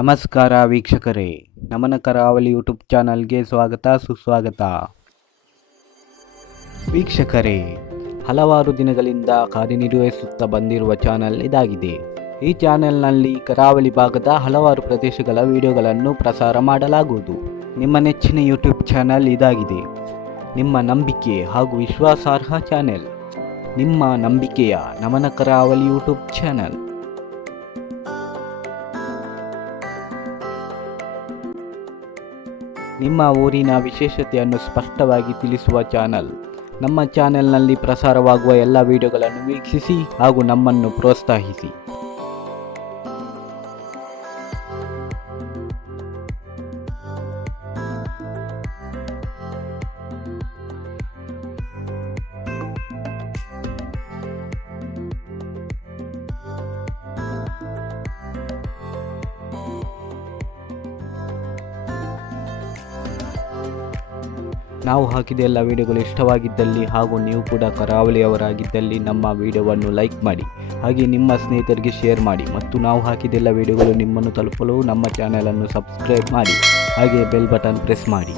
ನಮಸ್ಕಾರ ವೀಕ್ಷಕರೇ, ನಮನ ಕರಾವಳಿ ಯೂಟ್ಯೂಬ್ ಚಾನಲ್ಗೆ ಸುಸ್ವಾಗತ. ವೀಕ್ಷಕರೇ, ಹಲವಾರು ದಿನಗಳಿಂದ ಕಾರ್ಯನಿರ್ವಹಿಸುತ್ತಾ ಬಂದಿರುವ ಚಾನಲ್ ಇದಾಗಿದೆ. ಈ ಚಾನೆಲ್ನಲ್ಲಿ ಕರಾವಳಿ ಭಾಗದ ಹಲವಾರು ಪ್ರದೇಶಗಳ ವಿಡಿಯೋಗಳನ್ನು ಪ್ರಸಾರ ಮಾಡಲಾಗುವುದು. ನಿಮ್ಮ ನೆಚ್ಚಿನ ಯೂಟ್ಯೂಬ್ ಚಾನಲ್ ಇದಾಗಿದೆ. ನಿಮ್ಮ ನಂಬಿಕೆ ಹಾಗೂ ವಿಶ್ವಾಸಾರ್ಹ ಚಾನೆಲ್, ನಿಮ್ಮ ನಂಬಿಕೆಯ ನಮನ ಕರಾವಳಿ ಯೂಟ್ಯೂಬ್ ಚಾನಲ್. ನಿಮ್ಮ ಊರಿನ ವಿಶೇಷತೆಯನ್ನು ಸ್ಪಷ್ಟವಾಗಿ ತಿಳಿಸುವ ಚಾನಲ್. ನಮ್ಮ ಚಾನೆಲ್ನಲ್ಲಿ ಪ್ರಸಾರವಾಗುವ ಎಲ್ಲ ವಿಡಿಯೋಗಳನ್ನು ವೀಕ್ಷಿಸಿ ಹಾಗೂ ನಮ್ಮನ್ನು ಪ್ರೋತ್ಸಾಹಿಸಿ. ನಾವು ಹಾಕಿದ ಎಲ್ಲ ವಿಡಿಯೋಗಳು ಇಷ್ಟವಾಗಿದ್ದಲ್ಲಿ ಹಾಗೂ ನೀವು ಕೂಡ ಕರಾವಳಿಯವರಾಗಿದ್ದಲ್ಲಿ ನಮ್ಮ ವಿಡಿಯೋವನ್ನು ಲೈಕ್ ಮಾಡಿ, ಹಾಗೆ ನಿಮ್ಮ ಸ್ನೇಹಿತರಿಗೆ ಶೇರ್ ಮಾಡಿ ಮತ್ತು ನಾವು ಹಾಕಿದ ಎಲ್ಲ ವಿಡಿಯೋಗಳು ನಿಮ್ಮನ್ನು ತಲುಪಲು ನಮ್ಮ ಚಾನೆಲನ್ನು ಸಬ್ಸ್ಕ್ರೈಬ್ ಮಾಡಿ, ಹಾಗೆ ಬೆಲ್ ಬಟನ್ ಪ್ರೆಸ್ ಮಾಡಿ.